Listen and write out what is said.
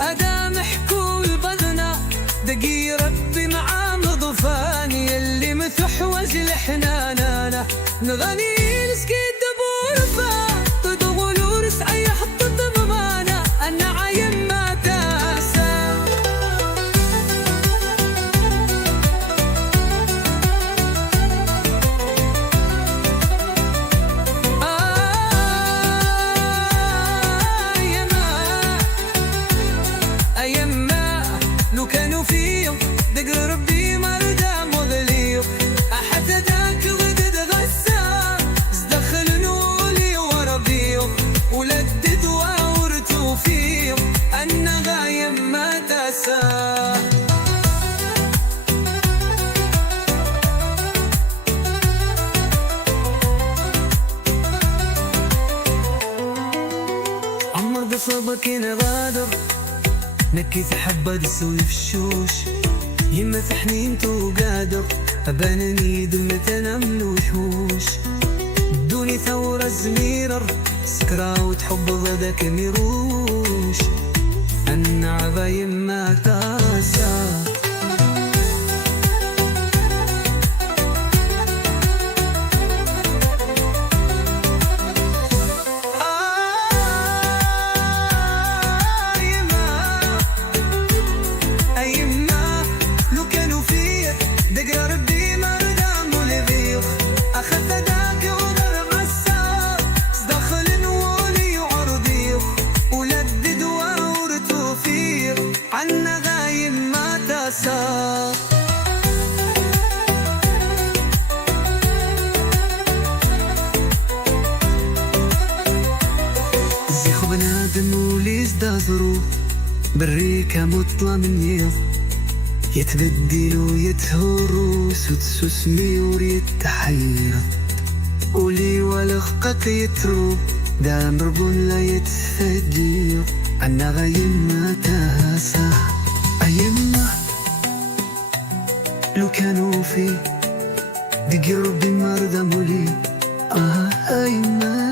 أدام حكوا البذنة دقي ربي مع مضفان يلي مثحوز الحنانانة نغني لسكيد دبور فا تدغل ورس أي حط الضمانة أنا عايم ما تاسا أيما لو كانوا فيه دقر ربي مردا مضليو أحد ذاك غدد غسا زدخل نولي وربيو ولدد وورتو فيه أنا غايم ما تسا عمر بصبك نغادر نكيت حبة تسوي في الشوش يما في حنينتو قادر أبانني دمت أنا من وحوش دوني ثورة زميرر سكرة وتحب غداك ميروش أنا عبا يما تاسا عنا غايم ما تسا زيخو بنادم وليز دازرو بريكا مطلع مني يتبدلوا يتهروا سدسو سميور يتحير ولي ولخقك يترو دام ربون لا يتفديو عنا غايم ما تاسا أيما لو كانوا في دقي ربي مرضى مولي أيما